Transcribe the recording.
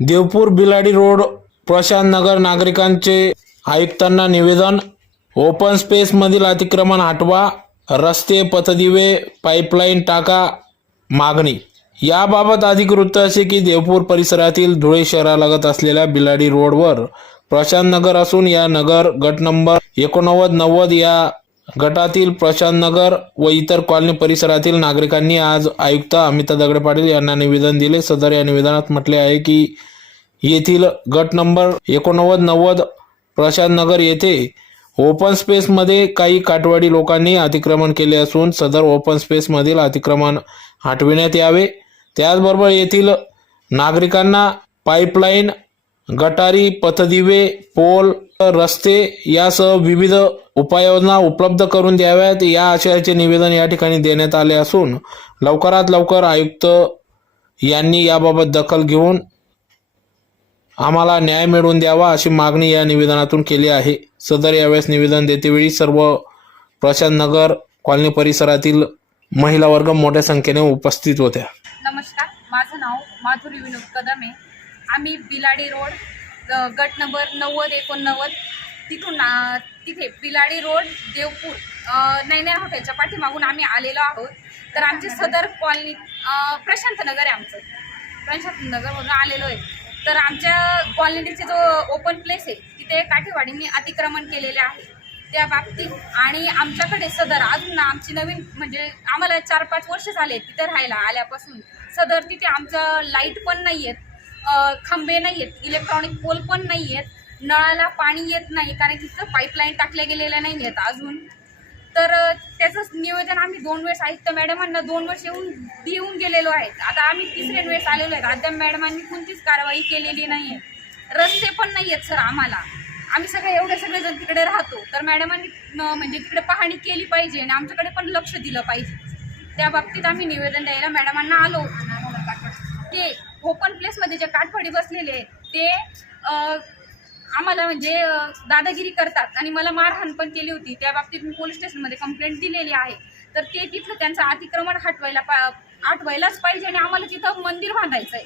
Deopur Biladi road Prashant Nagar नागरिकांचे आयुक्तांना निवेदन. ओपन स्पेसमधील अतिक्रमण हटवा रस्ते पथदिवे पाईपलाईन टाका मागणी. याबाबत अधिक वृत्त असे की देवपूर परिसरातील धुळे शहरालगत असलेल्या बिलाडी रोडवर प्रशांत नगर असून या नगर गट नंबर एकोणनव्वद नव्वद या गटातील प्रशांत नगर व इतर कॉलनी परिसरातील नागरिकांनी आज आयुक्त अमिता दगडे पाटील यांना निवेदन दिले. सदर या निवेदनात म्हटले आहे की येथील गट नंबर एकोणनव्वद नव्वद प्रशांत नगर येथे ओपन स्पेसमध्ये काही काटवाडी लोकांनी अतिक्रमण केले असून सदर ओपन स्पेसमधील अतिक्रमण हटविण्यात यावे. त्याचबरोबर येथील नागरिकांना पाईपलाईन गटारी पथदिवे पोल रस्ते यासह विविध उपाययोजना उपलब्ध करून द्याव्यात. या आशयाचे निवेदन या ठिकाणी देण्यात आले असून लवकरात लवकर आयुक्त यांनी याबाबत दखल घेऊन आम्हाला न्याय मिळवून द्यावा अशी मागणी या निवेदनातून केली आहे. सदर यावेळेस निवेदन देतेवेळी सर्व प्रशांत नगर कॉलनी परिसरातील महिला वर्ग मोठ्या संख्येने उपस्थित होत्या. नमस्कार. माझं नाव माधुरी विनोद कदम. आहे आम्ही बिलाडी रोड गट नंबर नव्वद एकोणनव्वद तिथून तिथे बिलाडी रोड देवपूर नैना हॉटेलच्या पाठीमागून आम्ही आलेलो आहोत. तर आमची सदर कॉलनी प्रशांत नगर आहे आमचं. प्रशांत नगरमधून आलेलो आहे. तर आमच्या कॉलनीचे जो ओपन प्लेस आहे तिथे काठेवाडींनी अतिक्रमण केलेले आहे. त्या बाबतीत आणि आमच्याकडे सदर अजून आमची नवीन म्हणजे आम्हाला चार पाच वर्ष झाले तिथे राहायला आल्यापासून. सदर तिथे आमचं लाइट पण नाही आहेत खंबे नाही आहेत इलेक्ट्रॉनिक पोल पण नाही आहेत नळाला पाणी येत नाही कारण तिथं पाईपलाईन टाकल्या गेलेल्या नाही आहेत अजून. तर अ, त्याचं निवेदन आम्ही दोन वेळेस आयुक्त मॅडमांना दोन वर्ष येऊन देऊन गेलेलो आहेत. आता आम्ही तिसऱ्या वेळेस आलेलो आहेत. अद्याप मॅडमांनी कोणतीच कारवाई केलेली नाही आहे रस्ते पण नाही आहेत सर आम्हाला. आम्ही सगळे एवढे सगळेजण तिकडे राहतो. तर मॅडमांनी म्हणजे तिकडे पाहणी केली पाहिजे आणि आमच्याकडे पण लक्ष दिलं पाहिजे. त्या बाबतीत आम्ही निवेदन द्यायला मॅडमांना आलो. ते ओपन प्लेसमध्ये जे काठपडी बसलेले आहेत, ते आम्हाला म्हणजे दादागिरी करतात. आणि मला मारहाण पण केली होती. त्या बाबतीत मी पोलीस स्टेशनमध्ये कंप्लेंट दिलेली आहे. तर ते तिथलं त्यांचं अतिक्रमण हटवायला पा हटवायलाच पाहिजे आणि आम्हाला तिथं मंदिर बांधायचं आहे